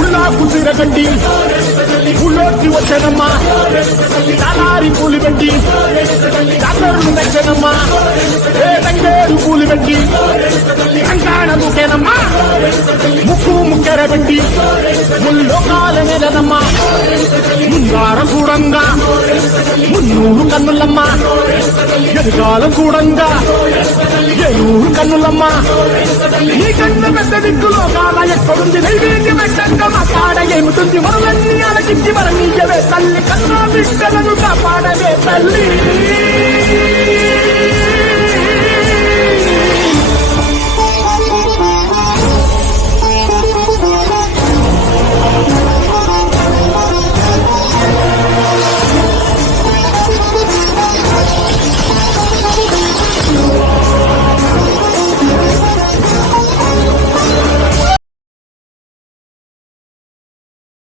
ఉల్లాకు తిరగండి ఊళ్ళోకి వచ్చానమ్మా తాతారి పూలు పెట్టి తాతరులు మెచ్చనమ్మా ఏ తంగేరు పూలు పెట్టి కంకాణ ముఖ్యనమ్మా ముక్కు ముక్కెర పెట్టి ముల్లోకాల నెలనమ్మా ముంగారం చూడంగా మున్నూరు కన్నులమ్మ ఎదుగాలం చూడంగా ఏలూరు కన్నులమ్మ ఈ కన్ను పెద్ద దిక్కులో కాల ఎక్కడుంది నైవేద్యం పెట్టంగా మా కాడ ఏమిటుంది మరులన్నీ అలకించి మరణీయవే తల్లి కన్నా బిడ్డలను కాపాడవే తల్లి